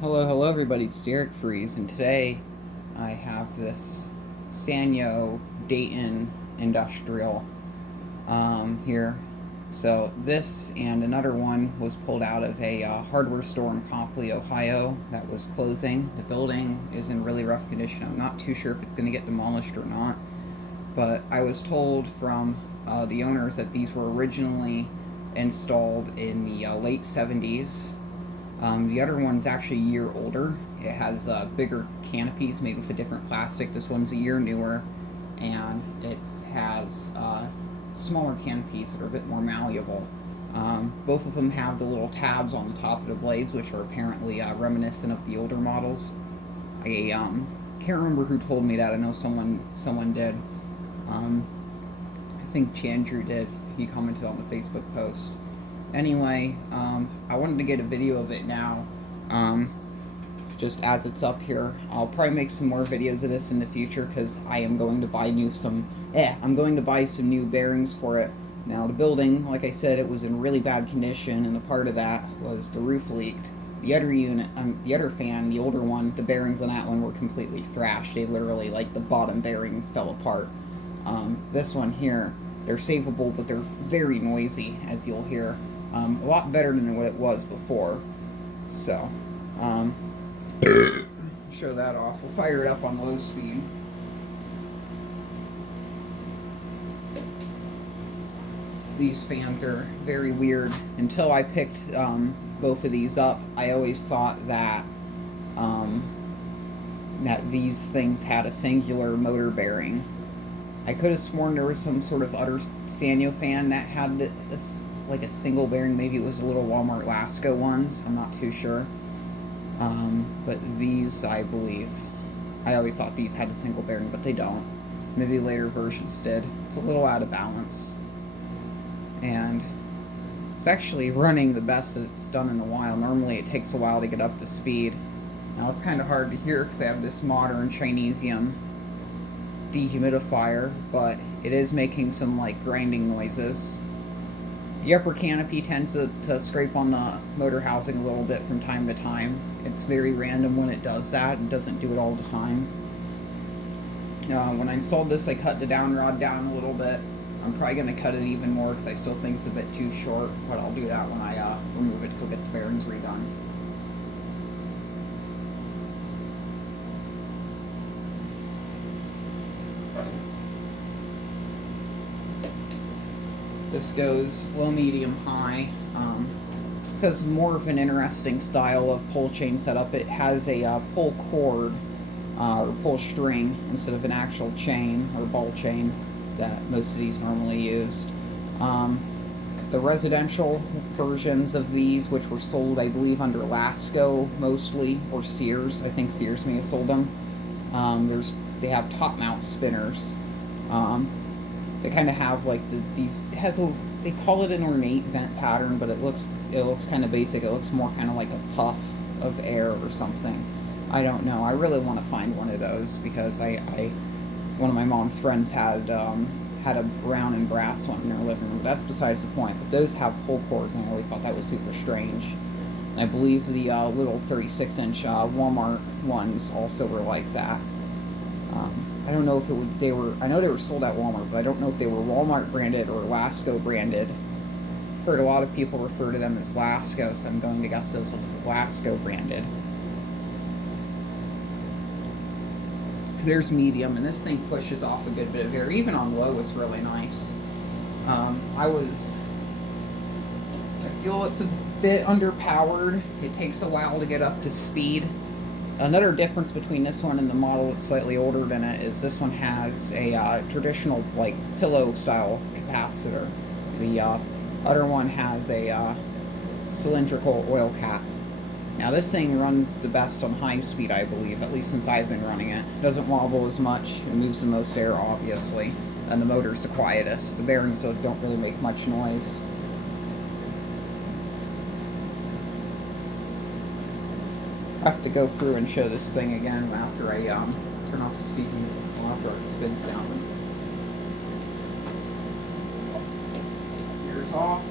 Hello everybody, it's Derek Freeze, and today I have this Sanyo Dayton Industrial here. So this and another one was pulled out of a hardware store in Copley, Ohio that was closing. The building is in really rough condition. I'm not too sure if it's going to get demolished or not, but I was told from the owners that these were originally installed in the late 70s. The other one's actually a year older. It has bigger canopies made with a different plastic. This one's a year newer, and it has smaller canopies that are a bit more malleable. Both of them have the little tabs on the top of the blades, which are apparently reminiscent of the older models. I can't remember who told me that. I know someone did. I think Chandru did. He commented on the Facebook post. Anyway, I wanted to get a video of it now, just as it's up here. I'll probably make some more videos of this in the future because I am going to buy I'm going to buy some new bearings for it. Now the building, like I said, it was in really bad condition, and the part of that was the roof leaked. The other unit, the other fan, the older one, the bearings on that one were completely thrashed. They literally, like, the bottom bearing fell apart. This one here, they're savable, but they're very noisy, as you'll hear. A lot better than what it was before. So, show that off. We'll fire it up on low speed. These fans are very weird. Until I picked both of these up, I always thought that that these things had a singular motor bearing. I could have sworn there was some sort of other Sanyo fan that had this, like a single bearing. Maybe it was the little Walmart Lasco ones. I'm not too sure. But these, I believe, I always thought these had a single bearing, but they don't. Maybe later versions did. It's a little out of balance. And it's actually running the best that it's done in a while. Normally it takes a while to get up to speed. Now it's kind of hard to hear because I have this modern Chinesium dehumidifier, but it is making some like grinding noises. The upper canopy tends to scrape on the motor housing a little bit from time to time. It's very random when it does that. It doesn't do it all the time. When I installed this, I cut the down rod down a little bit. I'm probably going to cut it even more because I still think it's a bit too short, but I'll do that when I remove it to get the bearings redone. This goes low, medium, high. This has more of an interesting style of pull chain setup. It has a pull cord or pull string instead of an actual chain or ball chain that most of these normally used. The residential versions of these, which were sold, I believe, under Lasco mostly, or Sears. I think Sears may have sold them. They have top mount spinners. They kind of have like they call it an ornate vent pattern, but it looks kind of basic. It looks more kind of like a puff of air or something. I don't know. I really want to find one of those because one of my mom's friends had a brown and brass one in their living room. That's besides the point. But those have pull cords, and I always thought that was super strange. And I believe the little 36-inch Walmart ones also were like that. I don't know if I know they were sold at Walmart, but I don't know if they were Walmart branded or Lasco branded. I've heard a lot of people refer to them as Lasco, so I'm going to guess those were Lasco branded. There's medium, and this thing pushes off a good bit of air. Even on low, it's really nice. I feel it's a bit underpowered. It takes a while to get up to speed. Another difference between this one and the model that's slightly older than it is this one has a traditional, like, pillow style capacitor. The other one has a cylindrical oil cap. Now this thing runs the best on high speed, I believe, at least since I've been running it. It doesn't wobble as much, it moves the most air, obviously, and the motor's the quietest. The bearings don't really make much noise. I have to go through and show this thing again after I turn off the steam, after it spins down. Gears off.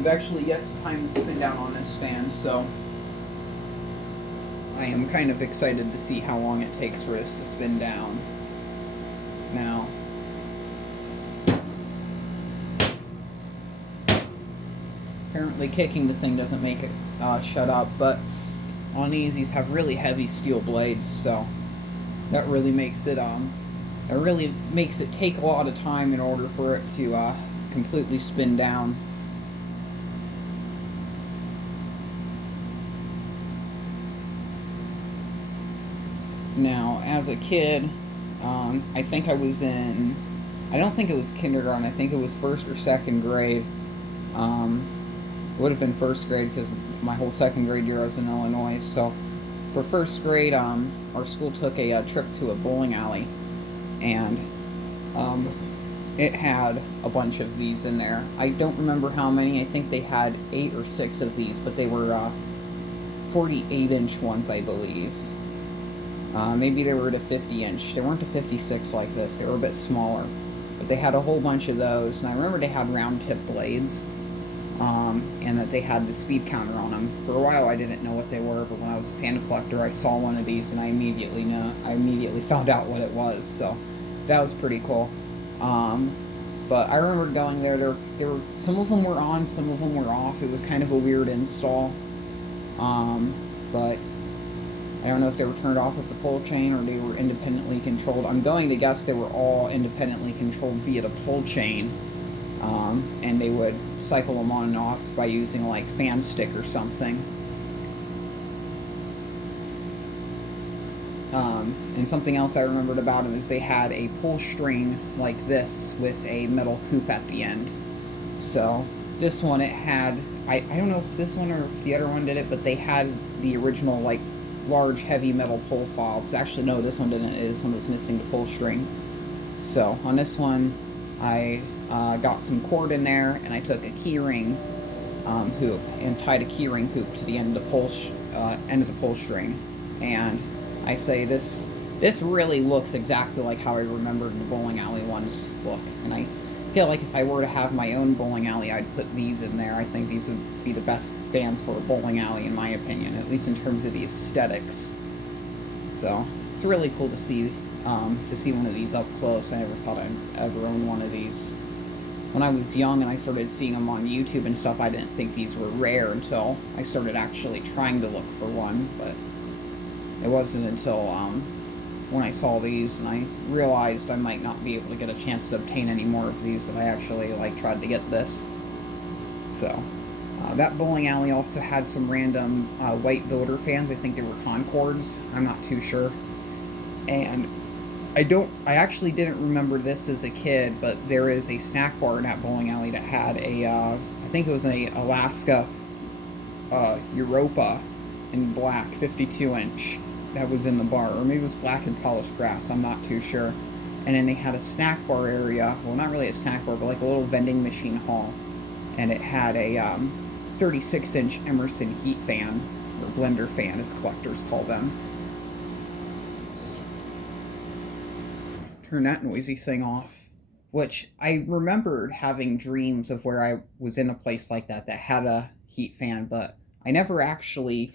I've actually yet to time the spin down on this fan, so I am kind of excited to see how long it takes for this to spin down. Now, apparently kicking the thing doesn't make it shut up, but on these have really heavy steel blades, so that really makes it take a lot of time in order for it to completely spin down. Now, as a kid, I think I was in, I don't think it was kindergarten, I think it was first or second grade. It would have been first grade because my whole second grade year I was in Illinois. So for first grade, our school took a trip to a bowling alley, and it had a bunch of these in there. I don't remember how many. I think they had 8 or 6 of these, but they were 48-inch ones, I believe. Maybe they were to 50-inch. They weren't to 56 like this. They were a bit smaller. But they had a whole bunch of those. And I remember they had round tip blades. And that they had the speed counter on them. For a while I didn't know what they were, but when I was a fan collector I saw one of these and I immediately found out what it was. So that was pretty cool. But I remember going there. There were some of them were on, some of them were off. It was kind of a weird install. But I don't know if they were turned off with the pull chain or they were independently controlled. I'm going to guess they were all independently controlled via the pull chain. And they would cycle them on and off by using like fan stick or something. And something else I remembered about them is they had a pull string like this with a metal hoop at the end. So this one, it had, I don't know if this one or if the other one did it, but they had the original like large heavy metal pull fobs. Actually no, this one didn't. This one was missing the pull string. So on this one I got some cord in there, and I took a keyring hoop and tied a keyring hoop to the end of the pull string. And I say this really looks exactly like how I remembered the bowling alley ones look. And I feel like if I were to have my own bowling alley, I'd put these in there. I think these would be the best fans for a bowling alley, in my opinion, at least in terms of the aesthetics. So it's really cool to see one of these up close. I never thought I'd ever own one of these. When I was young and I started seeing them on YouTube and stuff, I didn't think these were rare until I started actually trying to look for one. But it wasn't until when I saw these and I realized I might not be able to get a chance to obtain any more of these that I actually tried to get this. So that bowling alley also had some random white builder fans. I think they were Concords. I'm not too sure. And I actually didn't remember this as a kid, but there is a snack bar in that bowling alley that had a, I think it was an Alaska Europa in black, 52-inch, that was in the bar. Or maybe it was black and polished brass, I'm not too sure. And then they had a snack bar area, well, not really a snack bar, but like a little vending machine hall. And it had a 36-inch Emerson heat fan, or blender fan, as collectors call them. Turn that noisy thing off. Which I remembered having dreams of where I was in a place like that that had a heat fan, but I never actually,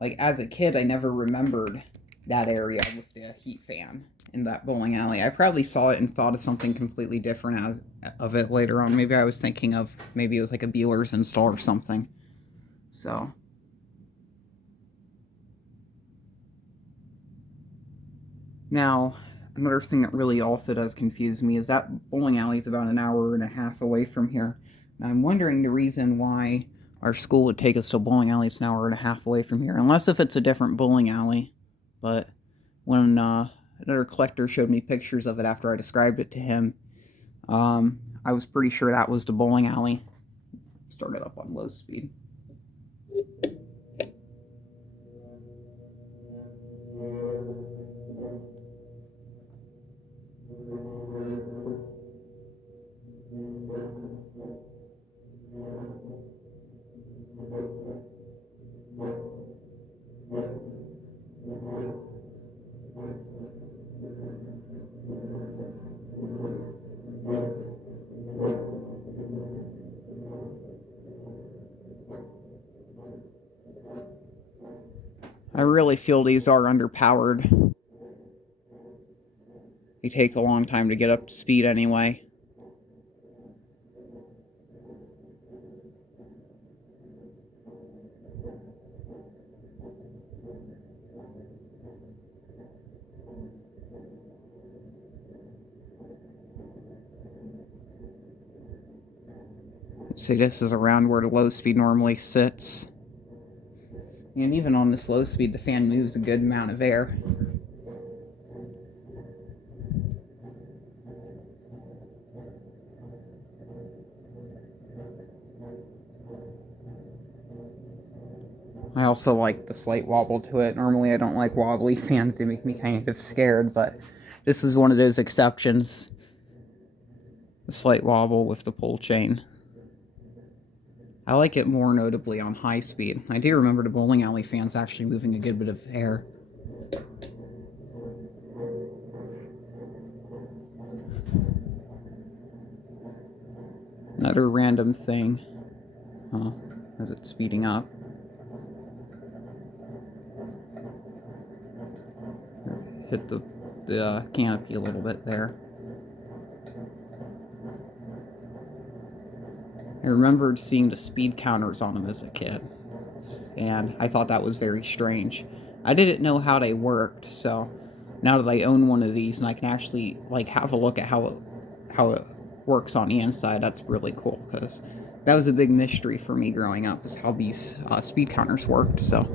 like as a kid, I never remembered that area with the heat fan in that bowling alley. I probably saw it and thought of something completely different of it later on. Maybe I was thinking of, maybe it was like a Beeler's install or something. So. Now, another thing that really also does confuse me is that bowling alley is about an hour and a half away from here. And I'm wondering the reason why our school would take us to a bowling alley that's an hour and a half away from here. Unless if it's a different bowling alley. But when another collector showed me pictures of it after I described it to him, I was pretty sure that was the bowling alley. Started up on low speed. I really feel these are underpowered. They take a long time to get up to speed anyway. See, this is around where the low speed normally sits. And even on this low speed, the fan moves a good amount of air. I also like the slight wobble to it. Normally I don't like wobbly fans, they make me kind of scared, but this is one of those exceptions. The slight wobble with the pull chain. I like it more notably on high speed. I do remember the bowling alley fans actually moving a good bit of air. Another random thing. Oh, as it's speeding up. Hit the canopy a little bit there. I remembered seeing the speed counters on them as a kid, and I thought that was very strange. I didn't know how they worked, so now that I own one of these and I can actually like have a look at how it works on the inside, that's really cool, because that was a big mystery for me growing up, is how these speed counters worked. So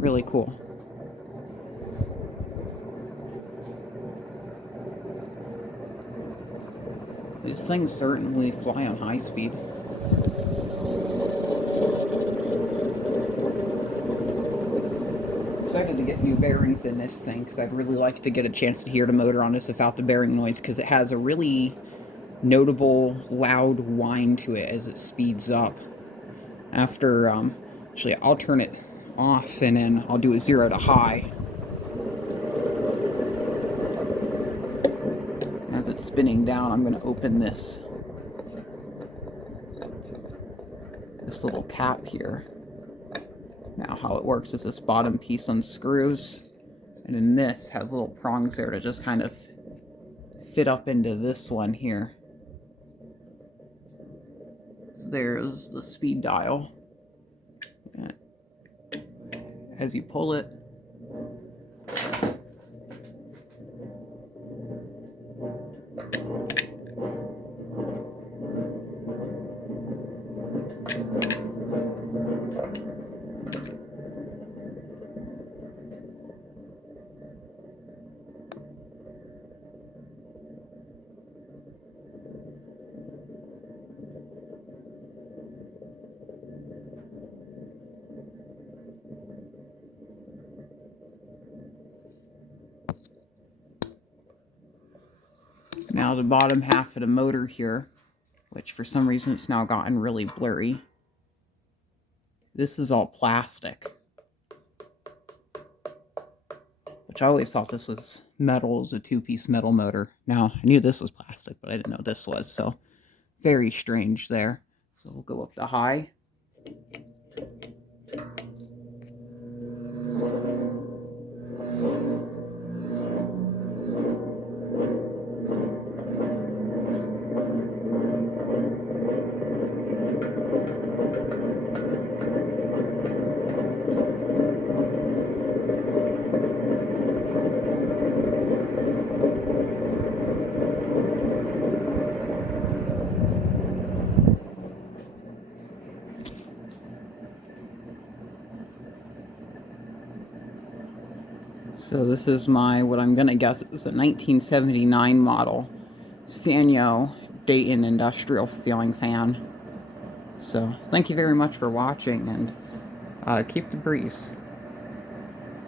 really cool. These things certainly fly on high speed. Excited to get new bearings in this thing, because I'd really like to get a chance to hear the motor on this without the bearing noise, because it has a really notable loud whine to it as it speeds up. After, actually I'll turn it off and then I'll do a 0 to high. As it's spinning down, I'm going to open this little cap here. Now how it works is this bottom piece unscrews, and then this has little prongs there to just kind of fit up into this one here. So there's the speed dial. And as you pull it, now the bottom half of the motor here, which for some reason it's now gotten really blurry. This is all plastic, which I always thought this was metal. It was a two-piece metal motor. Now, I knew this was plastic, but I didn't know this was, so very strange there. So we'll go up to high. So this is my, what I'm going to guess is a 1979 model Sanyo Dayton industrial ceiling fan. So thank you very much for watching, and keep the breeze.